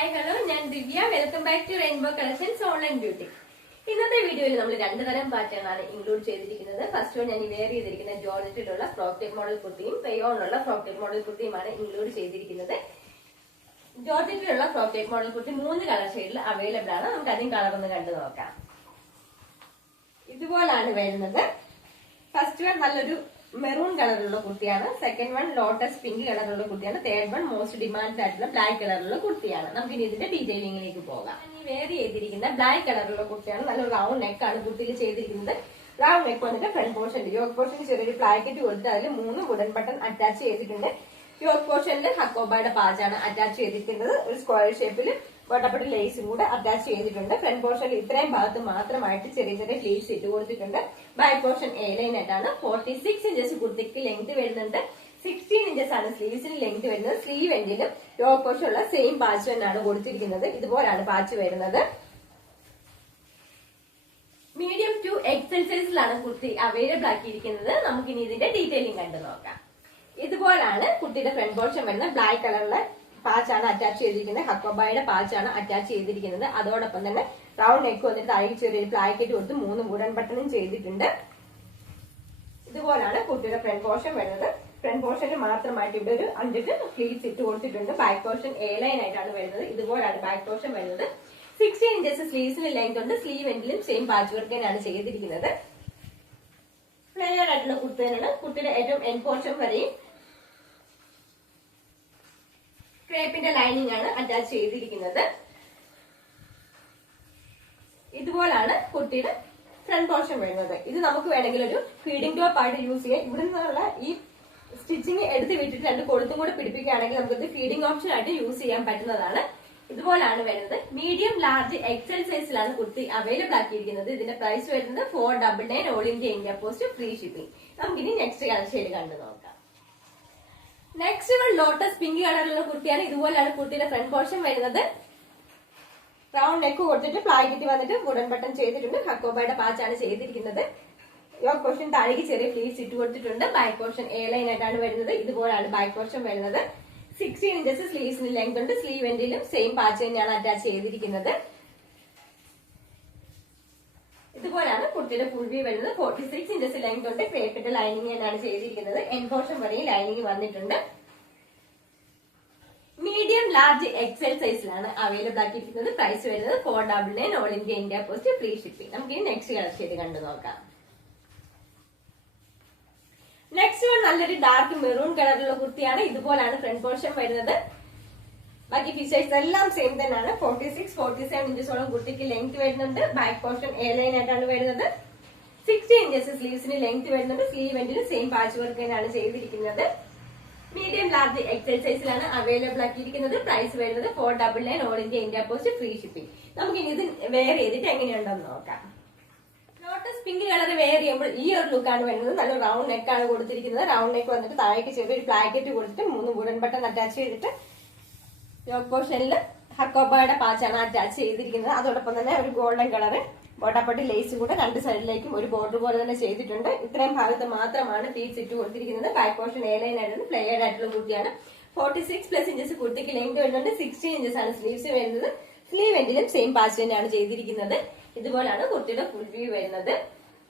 Hi hello, ഞാൻ Divya. Welcome back to rainbow collections online beauty. ഇന്നത്തെ വീഡിയോയിൽ നമ്മൾ രണ്ട് തരം പാറ്റേൺ ആണ് ഇൻക്ലൂഡ് ചെയ്തിരിക്കുന്നത്. ഫസ്റ്റ് വൺ ഞാൻ വെയർ ചെയ്തിരിക്കുന്ന ജോർജറ്റിലുള്ള ഫ്രോക്ക് ടൈപ്പ് മോഡൽ കുർത്തിയും റയോണിലുള്ള ഫ്രോക്ക് ടൈപ്പ് മോഡൽ കുർത്തിയുമാണ് ഇൻക്ലൂഡ് ചെയ്തിരിക്കുന്നത്. ജോർജറ്റിലുള്ള ഫ്രോക്ക് ടൈപ്പ് മോഡൽ കുർത്തി 3 കളർ ഷെയ്ഡിൽ അവൈലബിൾ ആണ്. നമുക്ക് ആദ്യം കളർ ഒന്ന് കണ്ടു നോക്കാം. ഇതുപോലാണ് വരുന്നത്. ഫസ്റ്റ് വൺ നല്ലൊരു മെറൂൺ കളറിലുള്ള കുർത്തിയാണ്. സെക്കൻഡ് വൺ ലോട്ടസ് പിങ്ക് കളറിലുള്ള കുർത്തിയാണ്. തേർഡ് വൺ മോസ്റ്റ് ഡിമാൻഡ് ആയിട്ടുള്ള ബ്ലാക്ക് കളറിലുള്ള കുർത്തിയാണ്. നമുക്ക് ഇനി ഇതിന്റെ ഡീറ്റെയിലിംഗിലേക്ക് പോകാം. ഇനി വെയർ ചെയ്തിരിക്കുന്ന ബ്ലാക്ക് കളറിലുള്ള കുർത്തിയാണ്. നല്ലൊരു റൗണ്ട് നെക്ക് ആണ് കുർത്തിയിൽ ചെയ്തിരിക്കുന്നത്. റൗണ്ട് നെക്ക് വന്നിട്ട് ഫ്രണ്ട് പോർഷൻ യോക്ക് പോർഷന് ചെറിയൊരു പ്ലാക്കറ്റ് കൊടുത്ത് അതിൽ 3 വുഡൻ ബട്ടൺ അറ്റാച്ച് ചെയ്തിട്ടുണ്ട്. യോക്ക് പോർഷനിൽ ഹക്കോബയുടെ പാച്ചാണ് അറ്റാച്ച് ചെയ്തിരിക്കുന്നത്. ഒരു സ്ക്വയർ ഷേപ്പിൽ വട്ടപ്പട്ടി ലേസും കൂടെ അറ്റാച്ച് ചെയ്തിട്ടുണ്ട്. ഫ്രണ്ട് പോർഷനിൽ ഇത്രയും ഭാഗത്ത് മാത്രമായിട്ട് ചെറിയ ചെറിയ ഫ്ലീവ്സ് ഇട്ട് കൊടുത്തിട്ടുണ്ട്. ബാക്ക് പോർഷൻ എ ലൈൻ ആയിട്ടാണ്. 46 ഇഞ്ചസ് കുർത്തിക്ക് ലെങ്ത് വരുന്നുണ്ട്. 16 ഇഞ്ചസ് ആണ് സ്ലീവ്സിന് ലെങ്ത് വരുന്നത്. സ്ലീവ് എൻഡിലും യോക്ക് പോർഷനുള്ള സെയിം പാച്ച് തന്നെയാണ് കൊടുത്തിരിക്കുന്നത്. ഇതുപോലാണ് പാച്ച് വരുന്നത്. മീഡിയം ടു എക്സൽ സൈസിലാണ് കുർത്തി അവൈലബിൾ ആക്കിയിരിക്കുന്നത്. നമുക്കിനി ഇതിന്റെ ഡീറ്റെയിലിംഗ് കണ്ടു നോക്കാം. ഇതുപോലാണ് കുർത്തിയുടെ ഫ്രണ്ട് പോർഷൻ വരുന്നത്. ബ്ലാക്ക് കളറിലെ പാച്ചാണ് അറ്റാച്ച് ചെയ്തിരിക്കുന്നത്. ഹക്കോബയുടെ പാച്ചാണ് അറ്റാച്ച് ചെയ്തിരിക്കുന്നത്. അതോടൊപ്പം തന്നെ റൗണ്ട് നെക്ക് വന്നിട്ട് താഴെ ചെറിയൊരു പ്ലാക്കറ്റ് കൊടുത്ത് 3 വുഡൻ ബട്ടണും ചെയ്തിട്ടുണ്ട്. ഇതുപോലാണ് കുർത്തിയുടെ ഫ്രണ്ട് പോർഷൻ വരുന്നത്. ഫ്രണ്ട് പോർഷന് മാത്രമായിട്ട് ഇവിടെ ഒരു 5 ഫ്ലീറ്റ്സ് ഇട്ട് കൊടുത്തിട്ടുണ്ട്. ബാക്ക് പോർഷൻ എ ലൈൻ ആയിട്ടാണ് വരുന്നത്. ഇതുപോലാണ് ബാക്ക് പോർഷൻ വരുന്നത്. 16 ഇഞ്ചസ് സ്ലീവ്സിന് ലെങ്ത് ഉണ്ട്. സ്ലീവ് എൻഡിലും സെയിം പാച്ച് വർക്ക് തന്നെയാണ് ചെയ്തിരിക്കുന്നത്. ഫ്ലെയർ ആയിട്ടുള്ള കുർത്തി തന്നെയാണ്. കുർത്തിയുടെ ഏറ്റവും എൻഡ് പോർഷൻ വരെയും ക്രേപ്പിന്റെ ലൈനിങ് ആണ് അറ്റാച്ച് ചെയ്തിരിക്കുന്നത്. ഇതുപോലാണ് കുർത്തിയുടെ ഫ്രണ്ട് പോർഷൻ വരുന്നത്. ഇത് നമുക്ക് വേണമെങ്കിൽ ഒരു ഫീഡിംഗ് ടോപ്പ് ആയിട്ട് യൂസ് ചെയ്യാം. ഇവിടെ നിന്നുള്ള ഈ സ്റ്റിച്ചിങ് എടുത്ത് വിട്ടിട്ട് 2 കൊളുത്തും കൂടെ പിടിപ്പിക്കുകയാണെങ്കിൽ നമുക്കത് ഫീഡിംഗ് ഓപ്ഷൻ ആയിട്ട് യൂസ് ചെയ്യാൻ പറ്റുന്നതാണ്. ഇതുപോലാണ് വരുന്നത്. മീഡിയം ലാർജ് എക്സൽ സൈസിലാണ് കുർത്തി അവൈലബിൾ ആക്കിയിരിക്കുന്നത്. ഇതിന്റെ പ്രൈസ് വരുന്നത് 499 all India post free shipping. നമുക്കിനി നെക്സ്റ്റ് കളർ ഷെയ്ഡ് കണ്ടു നോക്കാം. നെക്സ്റ്റ് വൺ ലോട്ടസ് പിങ്ക് കളറിലുള്ള കുർത്തിയാണ്. ഇതുപോലെയാണ് കുർത്തിയുടെ ഫ്രണ്ട് പോർഷൻ വരുന്നത്. റൗണ്ട് നെക്ക് കൊടുത്തിട്ട് പ്ലാക്കറ്റ് വന്നിട്ട് വുഡൻ ബട്ടൺ ചെയ്തിട്ടുണ്ട്. ഹക്കോബയുടെ പാച്ചാണ് ചെയ്തിരിക്കുന്നത്. യോക്ക് പോർഷൻ താഴേക്ക് ചെറിയ ഫ്ലീവ്സ് ഇട്ട് കൊടുത്തിട്ടുണ്ട്. ബാക്ക് പോർഷൻ എ ലൈൻ ആയിട്ടാണ് വരുന്നത്. ഇതുപോലാണ് ബാക്ക് പോർഷൻ വരുന്നത്. 16 ഇഞ്ചസ് സ്ലീവ്സിന് ലെങ്ത് ഉണ്ട്. സ്ലീവ് എൻഡിലും സെയിം പാച്ച് തന്നെയാണ് അറ്റാച്ച് ചെയ്തിരിക്കുന്നത്. ഇതുപോലാണ് കുർത്തിയുടെ ഫുൾ വ്യൂ വരുന്നത്. 46 ഇഞ്ചസ് ലെങ്ത് ഉണ്ട്. ക്രേപ്പിന്റെ ലൈനിങ് തന്നെയാണ് ചെയ്തിരിക്കുന്നത്. എൻഡ് പോർഷൻ വരെയും ലൈനിങ് വന്നിട്ടുണ്ട്. മീഡിയം ലാർജ് എക്സൽ സൈസിലാണ് അവൈലബിൾ ആക്കിയിരിക്കുന്നത്. പ്രൈസ് വരുന്നത് 499 all India post free shipping. നമുക്ക് ഈ നെക്സ്റ്റ് കളർ ഷെയ്ഡ് കണ്ടു നോക്കാം. നെക്സ്റ്റ് വൺ നല്ലൊരു ഡാർക്ക് മെറൂൺ കളറിലുള്ള കുർത്തിയാണ്. ഇതുപോലാണ് ഫ്രണ്ട് പോർഷൻ വരുന്നത്. ബാക്കി ഫീച്ചേഴ്സ് എല്ലാം സെയിം തന്നെയാണ്. 46-47 ഇഞ്ചസോളം കുർത്തിക്ക് ലെങ്ത് വരുന്നുണ്ട്. ബാക്ക് പോർഷൻ എ ലൈൻ ആയിട്ടാണ് വരുന്നത്. 60 ഇഞ്ചസ് സ്ലീവ്സിന് ലെങ്ത് വരുന്നുണ്ട്. സ്ലീവ് എൻഡിൽ സെയിം പാച്ച് വർക്ക് തന്നെയാണ് ചെയ്തിരിക്കുന്നത്. മീഡിയം ലാർജ് എക്സൽ സൈസിലാണ് അവൈലബിൾ ആക്കിയിരിക്കുന്നത്. പ്രൈസ് വരുന്നത് 499 all India post free shipping. നമുക്കിനി ഇത് വെയർ ചെയ്തിട്ട് എങ്ങനെയുണ്ടെന്ന് നോക്കാം. ലോട്ടസ് പിങ്ക് കളർ വെയർ ചെയ്യുമ്പോൾ ഈ ഒരു ലുക്കാണ് വരുന്നത്. നല്ല റൗണ്ട് നെക്ക് ആണ് കൊടുത്തിരിക്കുന്നത്. റൗണ്ട് നെക്ക് വന്നിട്ട് താഴേക്ക് ചെറിയൊരു പ്ലാക്കറ്റ് കൊടുത്തിട്ട് 3 വുഡൻ ബട്ടൺ അറ്റാച്ച് ചെയ്തിട്ട് യോക്ക് പോർഷനിൽ ഹക്കോബയുടെ പാച്ചാണ് അറ്റാച്ച് ചെയ്തിരിക്കുന്നത്. അതോടൊപ്പം തന്നെ ഒരു ഗോൾഡൻ കളർ ബോട്ടപ്പട്ടി ലേസും കൂടെ 2 സൈഡിലേക്കും ഒരു ബോർഡർ പോലെ തന്നെ ചെയ്തിട്ടുണ്ട്. ഇത്രയും ഭാഗത്ത് മാത്രമാണ് പീസ് ഇട്ട് കൊടുത്തിരിക്കുന്നത്. ബാക്ക് പോർഷൻ എ ലൈൻ ആയിരുന്നു. ഫ്ലെയർഡ് ആയിട്ടുള്ള കുർത്തിയാണ്. 46+ ഇഞ്ചസ് കുർത്തിക്ക് ലെങ്ത് വരുന്നുണ്ട്. 16 ഇഞ്ചസ് ആണ് സ്ലീവ്സ് വരുന്നത്. സ്ലീവ് എൻഡിലും സെയിം പാച്ച് തന്നെയാണ് ചെയ്തിരിക്കുന്നത്. ഇതുപോലാണ് കുർത്തിയുടെ ഫുൾ വ്യൂ വരുന്നത്.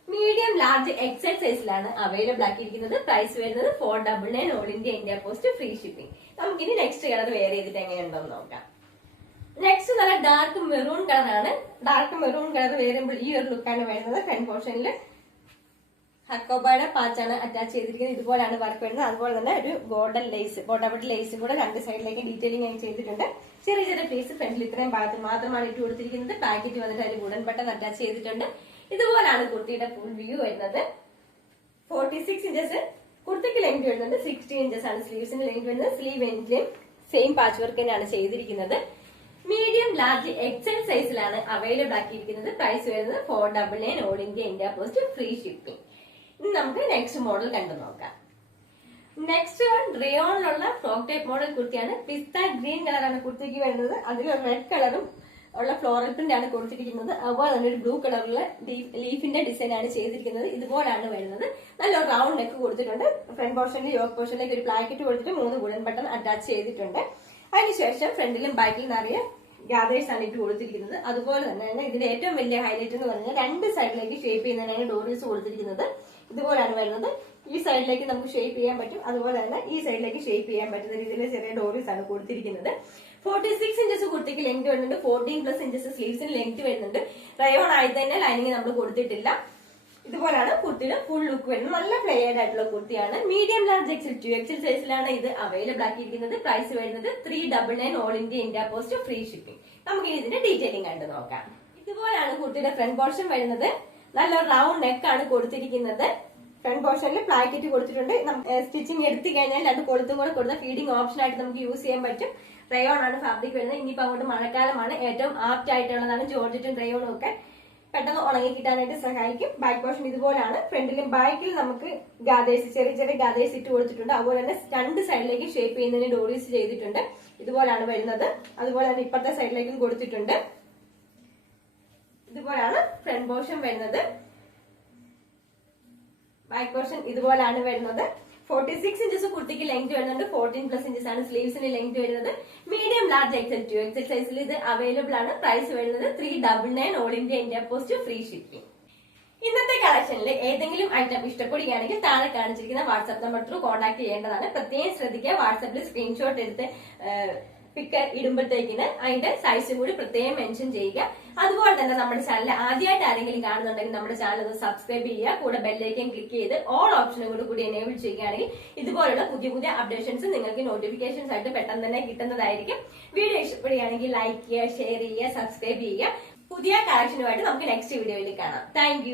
മീഡിയം ലാർജ് എക്സൽ സൈസിലാണ് അവൈലബിൾ ആക്കിയിരിക്കുന്നത്. പ്രൈസ് വരുന്നത് 499 all India post free shipping. നമുക്കിനി നെക്സ്റ്റ് കളർ വെയർ ചെയ്തിട്ട് എങ്ങനെയുണ്ടെന്ന് നോക്കാം. നെക്സ്റ്റ് നല്ല ഡാർക്ക് മെറൂൺ കളറാണ്. ഡാർക്ക് മെറൂൺ കളർ വരുമ്പോൾ ഈ ഒരു ലുക്കാണ് വരുന്നത്. ഫ്രണ്ട് പോർഷനിൽ ഹക്കോബയുടെ പാച്ചാണ് അറ്റാച്ച് ചെയ്തിരിക്കുന്നത്. ഇതുപോലാണ് വർക്ക് വരുന്നത്. അതുപോലെ തന്നെ ഒരു ഗോൾഡൻ ലേസ് ബോട്ടപ്പട്ടി ലേസും കൂടെ 2 സൈഡിലേക്ക് ഡീറ്റെയിലിംഗ് ആയി ചെയ്തിട്ടുണ്ട്. ചെറിയ ചെറിയ പീസ് ഫ്രണ്ടിൽ ഇത്രയും ഭാഗത്ത് മാത്രമാണ് ഇട്ട് കൊടുത്തിരിക്കുന്നത്. പാക്കറ്റ് വന്നിട്ട് അതിൽ വുഡൻ ബട്ടൺ അറ്റാച്ച് ചെയ്തിട്ടുണ്ട്. ഇതുപോലാണ് കുർത്തിയുടെ ഫുൾ വ്യൂ വരുന്നത്. 46 ഇഞ്ചസ് കുർത്തിക്ക് ലെങ്ത് വരുന്നത്. 16 ഇഞ്ചസ് ആണ് സ്ലീവ്സിന് ലെങ്ത് വരുന്നത്. സ്ലീവ് എൻഡിലും സെയിം പാച്ച് വർക്ക് തന്നെയാണ് ചെയ്തിരിക്കുന്നത്. മീഡിയം ലാർജ് എക്സൽ സൈസിലാണ് അവൈലബിൾ ആക്കിയിരിക്കുന്നത്. പ്രൈസ് വരുന്നത് 499 all India post free shipping. ഇനി നമുക്ക് നെക്സ്റ്റ് മോഡൽ കണ്ടു നോക്കാം. നെക്സ്റ്റ് വൺ റയോണിലുള്ള ഫ്രോക്ക് ടൈപ്പ് മോഡൽ കുർത്തിയാണ്. പിസ്ത ഗ്രീൻ കളറാണ് കുർത്തിക്ക് വരുന്നത്. അതിൽ റെഡ് കളറും ഉള്ള ഫ്ലോറൽ പ്രിന്റ് ആണ് കൊടുത്തിരിക്കുന്നത്. അതുപോലെ തന്നെ ഒരു ബ്ലൂ കളറിലുള്ള ലീഫിന്റെ ഡിസൈൻ ആണ് ചെയ്തിരിക്കുന്നത്. ഇതുപോലാണ് വരുന്നത്. നല്ല റൗണ്ട് നെക്ക് കൊടുത്തിട്ടുണ്ട്. ഫ്രണ്ട് പോർഷനിൽ യോക്ക് പോർഷനിലേക്ക് ഒരു പ്ലാക്കറ്റ് കൊടുത്തിട്ട് 3 വുഡൻ ബട്ടൺ അറ്റാച്ച് ചെയ്തിട്ടുണ്ട്. അതിനുശേഷം ഫ്രണ്ടിലും ബാക്കിലും നിറയെ ഗാദേഴ്സ് ആണ് ഇട്ട് കൊടുത്തിരിക്കുന്നത്. അതുപോലെ തന്നെ ഇതിന്റെ ഏറ്റവും വലിയ ഹൈലൈറ്റ് എന്ന് പറഞ്ഞാൽ രണ്ട് സൈഡിലേക്ക് ഷേപ്പ് ചെയ്യുന്നതിനാണ് ഡോറീസ് കൊടുത്തിരിക്കുന്നത്. ഇതുപോലെയാണ് വരുന്നത്. ഈ സൈഡിലേക്ക് നമുക്ക് ഷേപ്പ് ചെയ്യാൻ പറ്റും, അതുപോലെ തന്നെ ഈ സൈഡിലേക്ക് ഷേപ്പ് ചെയ്യാൻ പറ്റുന്ന രീതിയിൽ ചെറിയ ഡോറീസ് ആണ് കൊടുത്തിരിക്കുന്നത്. 46 ഇഞ്ചസ് കുർത്തിക്ക് ലെങ്ത് വരുന്നുണ്ട്, 14+ ഇഞ്ചസ് സ്ലീവ്സിന് ലെങ്ത് വരുന്നുണ്ട്. റയോൺ ആയി തന്നെ ലൈനിങ് നമ്മൾ കൊടുത്തിട്ടില്ല. ഇതുപോലാണ് കുർത്തിയുടെ ഫുൾ ലുക്ക് വരുന്നത്. നല്ല ഫ്ലെയർഡ് ആയിട്ടുള്ള കുർത്തിയാണ്. മീഡിയം ലാർജ് എക്സൽ 2XL സൈസിലാണ് ഇത് അവൈലബിൾ ആക്കിയിരിക്കുന്നത്. പ്രൈസ് വരുന്നത് 399 all India post free shipping. നമുക്ക് ഇതിന്റെ ഡീറ്റെയിലിംഗ് കണ്ടു നോക്കാം. ഇതുപോലാണ് കുർത്തിയുടെ ഫ്രണ്ട് പോർഷൻ വരുന്നത്. നല്ല റൗണ്ട് നെക്ക് ആണ് കൊടുത്തിരിക്കുന്നത്. ഫ്രണ്ട് പോർഷനിൽ പ്ലാക്കറ്റ് കൊടുത്തിട്ടുണ്ട്. സ്റ്റിച്ചിങ് എടുത്തു കഴിഞ്ഞാൽ രണ്ട് കൊളുത്തും കൂടെ കൊടുത്ത ഫീഡിംഗ് ഓപ്ഷൻ ആയിട്ട് നമുക്ക് യൂസ് ചെയ്യാൻ പറ്റും. റയോൺ ആണ് ഫാബ്രിക് വരുന്നത്. ഇനിയിപ്പോ അങ്ങോട്ട് മഴക്കാലമാണ്, ഏറ്റവും ആപ്റ്റ് ആയിട്ടുള്ളതാണ് ജോർജറ്റും റയോണും ഒക്കെ. പെട്ടെന്ന് ഉണങ്ങി കിട്ടാനായിട്ട് സഹായിക്കും. ബാക്ക് പോർഷൻ ഇതുപോലാണ്. ഫ്രണ്ടിലും ബാക്കിൽ നമുക്ക് ഗാദേഴ്സ്, ചെറിയ ചെറിയ ഗാദേഴ്സ് ഇട്ട് കൊടുത്തിട്ടുണ്ട്. അതുപോലെ തന്നെ രണ്ട് സൈഡിലേക്ക് ഷേപ്പ് ചെയ്യുന്നതിന് ഡോറീസ് ചെയ്തിട്ടുണ്ട്. ഇതുപോലാണ് വരുന്നത്. അതുപോലെ തന്നെ ഇപ്പുറത്തെ സൈഡിലേക്കും കൊടുത്തിട്ടുണ്ട്. ഇതുപോലാണ് ഫ്രണ്ട് പോർഷൻ വരുന്നത്. ബാക്ക് പോർഷൻ ഇതുപോലാണ് വരുന്നത്. 46 ഇഞ്ചസ് കുർത്തിക്ക് ലെങ്ത് വരുന്നുണ്ട്, 14+ ഇഞ്ചസ് ആണ് സ്ലീവ്സിന് ലെങ്ത് വരുന്നത്. മീഡിയം ലാർജ് എക്സൽ 2XL സൈസിൽ ഇത് അവൈലബിൾ ആണ്. പ്രൈസ് വരുന്നത് 399 all India post free shipping. ഇന്നത്തെ കളക്ഷനിൽ ഏതെങ്കിലും ഐറ്റം ഇഷ്ടപ്പെടുകയാണെങ്കിൽ താഴെ കാണിച്ചിരിക്കുന്ന വാട്സ്ആപ്പ് നമ്പർ ത്രൂ കോൺടാക്ട് ചെയ്യേണ്ടതാണ്. പ്രത്യേകം ശ്രദ്ധിക്കുക, വാട്സ്ആപ്പിൽ സ്ക്രീൻഷോട്ട് എടുത്ത് പിക്ക് ഇടുമ്പോഴത്തേക്കിന് അതിന്റെ സൈസും കൂടി പ്രത്യേകം മെൻഷൻ ചെയ്യുക. അതുപോലെ തന്നെ നമ്മുടെ ചാനൽ ആദ്യമായിട്ട് ആരെങ്കിലും കാണുന്നുണ്ടെങ്കിൽ നമ്മുടെ ചാനൽ ഒന്ന് സബ്സ്ക്രൈബ് ചെയ്യുക. കൂടെ ബെല്ലൈക്കൻ ക്ലിക്ക് ചെയ്ത് ഓൾ ഓപ്ഷനും കൂടി എനേബിൾ ചെയ്യുകയാണെങ്കിൽ ഇതുപോലുള്ള പുതിയ പുതിയ അപ്ഡേഷൻസ് നിങ്ങൾക്ക് നോട്ടിഫിക്കേഷൻസ് ആയിട്ട് പെട്ടെന്ന് തന്നെ കിട്ടുന്നതായിരിക്കും. വീഡിയോ ഇഷ്ടപ്പെടുകയാണെങ്കിൽ ലൈക്ക് ചെയ്യുക, ഷെയർ ചെയ്യുക, സബ്സ്ക്രൈബ് ചെയ്യുക. പുതിയ കളക്ഷനുമായിട്ട് നമുക്ക് നെക്സ്റ്റ് വീഡിയോയിൽ കാണാം. താങ്ക്